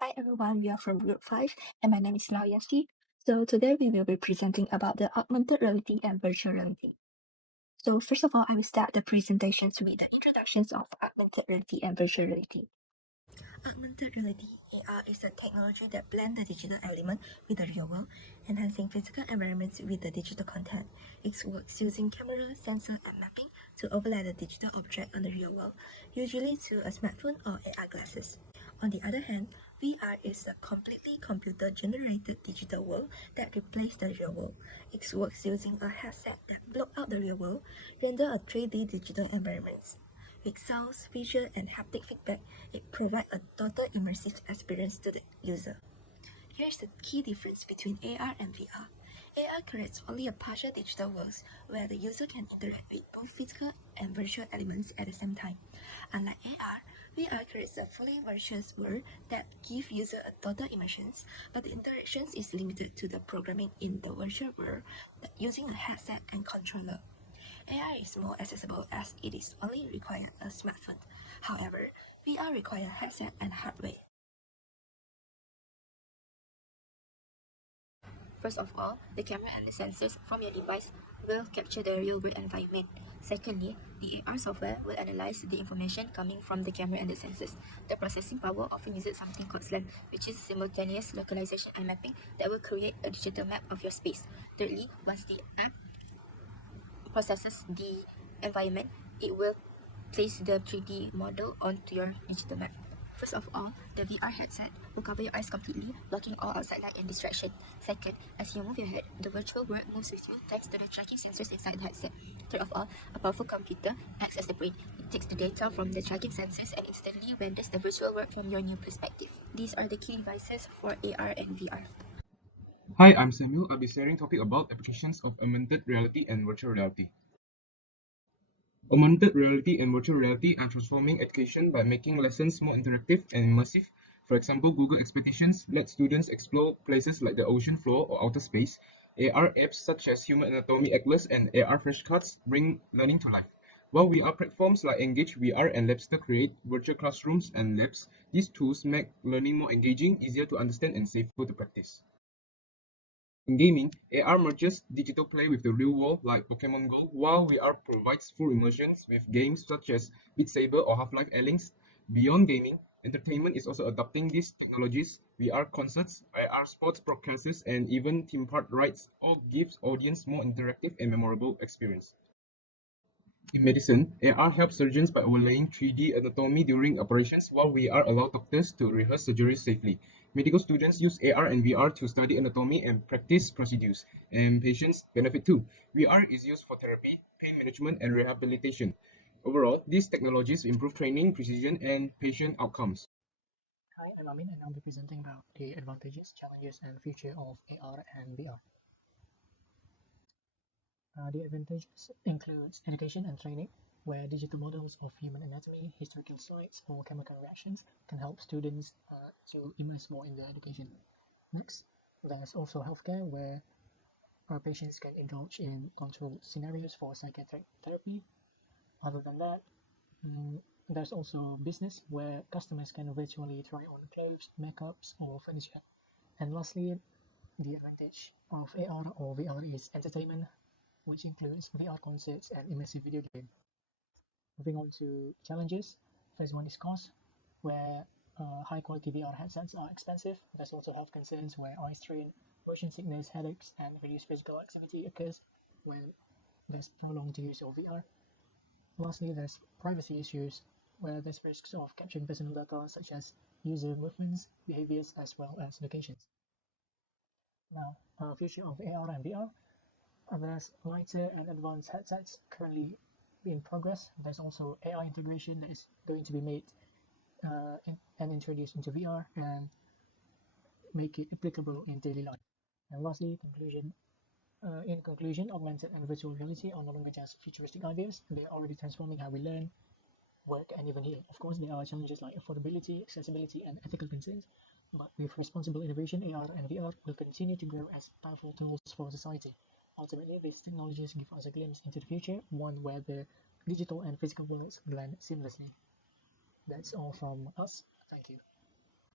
Hi everyone, we are from Group 5 and my name is Alya. So today we will be presenting about the augmented reality and virtual reality. So first of all, I will start the presentations with the introductions of augmented reality and virtual reality. Augmented reality (AR) is a technology that blends the digital element with the real world, enhancing physical environments with the digital content. It works using camera, sensor, and mapping to overlay the digital object on the real world, usually through a smartphone or AR glasses. On the other hand, VR is a completely computer-generated digital world that replaces the real world. It works using a headset that blocks out the real world, render a 3D digital environment. With sounds, visual, and haptic feedback, it provides a total immersive experience to the user. Here is the key difference between AR and VR. AR creates only a partial digital world where the user can interact with both physical and virtual elements at the same time. Unlike AR, VR creates a fully virtual world that gives user a total immersion, but the interactions is limited to the programming in the virtual world using a headset and controller. AI is more accessible as it is only require a smartphone. However, VR require headset and hardware. First of all, the camera and the sensors from your device will capture the real-world environment. Secondly, the AR software will analyze the information coming from the camera and the sensors. The processing power often uses something called SLAM, which is simultaneous localization and mapping that will create a digital map of your space. Thirdly, once the app processes the environment, it will place the 3D model onto your digital map. First of all, the VR headset will cover your eyes completely, blocking all outside light and distraction. Second, as you move your head, the virtual world moves with you thanks to the tracking sensors inside the headset. Third of all, a powerful computer acts as the brain. It takes the data from the tracking sensors and instantly renders the virtual world from your new perspective. These are the key devices for AR and VR. Hi, I'm Samuel. I'll be sharing topic about applications of augmented reality and virtual reality. Augmented reality and virtual reality are transforming education by making lessons more interactive and immersive. For example, Google Expeditions let students explore places like the ocean floor or outer space. AR apps such as Human Anatomy Atlas and AR flashcards bring learning to life. While VR platforms like Engage VR and Labster create virtual classrooms and labs, these tools make learning more engaging, easier to understand, and safer to practice. In gaming, AR merges digital play with the real world like Pokemon Go, while VR provides full immersions with games such as Beat Saber or Half-Life Alyx. Beyond gaming, entertainment is also adopting these technologies. VR concerts, AR sports broadcasts, and even theme park rides all gives audience more interactive and memorable experience. In medicine, AR helps surgeons by overlaying 3D anatomy during operations, while VR allows doctors to rehearse surgeries safely. Medical students use AR and VR to study anatomy and practice procedures, and patients benefit too. VR is used for therapy, pain management, and rehabilitation. Overall, these technologies improve training, precision, and patient outcomes. Hi, I'm Amin and I'll be presenting about the advantages, challenges, and future of AR and VR. The advantages includes education and training, where digital models of human anatomy, historical sites, or chemical reactions can help students to immerse more in their education. Next, there's also healthcare, where our patients can indulge in controlled scenarios for psychiatric therapy. Other than that, there's also business, where customers can virtually try on clothes, makeups, or furniture. And lastly, the advantage of AR or VR is entertainment, which includes VR concerts and immersive video games. Moving on to challenges, first one is cost, where high quality VR headsets are expensive. There's also health concerns where eye strain, motion sickness, headaches, and reduced physical activity occurs when there's prolonged use of VR. Lastly, there's privacy issues, where there's risks of capturing personal data such as user movements, behaviors, as well as locations. Now, future of AR and VR. There's lighter and advanced headsets currently in progress. There's also AI integration that is going to be made and introduced into VR and make it applicable in daily life. And lastly, in conclusion, augmented and virtual reality are no longer just futuristic ideas. They are already transforming how we learn, work, and even heal. Of course, there are challenges like affordability, accessibility, and ethical concerns. But with responsible innovation, AR and VR will continue to grow as powerful tools for society. Ultimately, these technologies give us a glimpse into the future, one where the digital and physical worlds blend seamlessly. That's all from us. Thank you.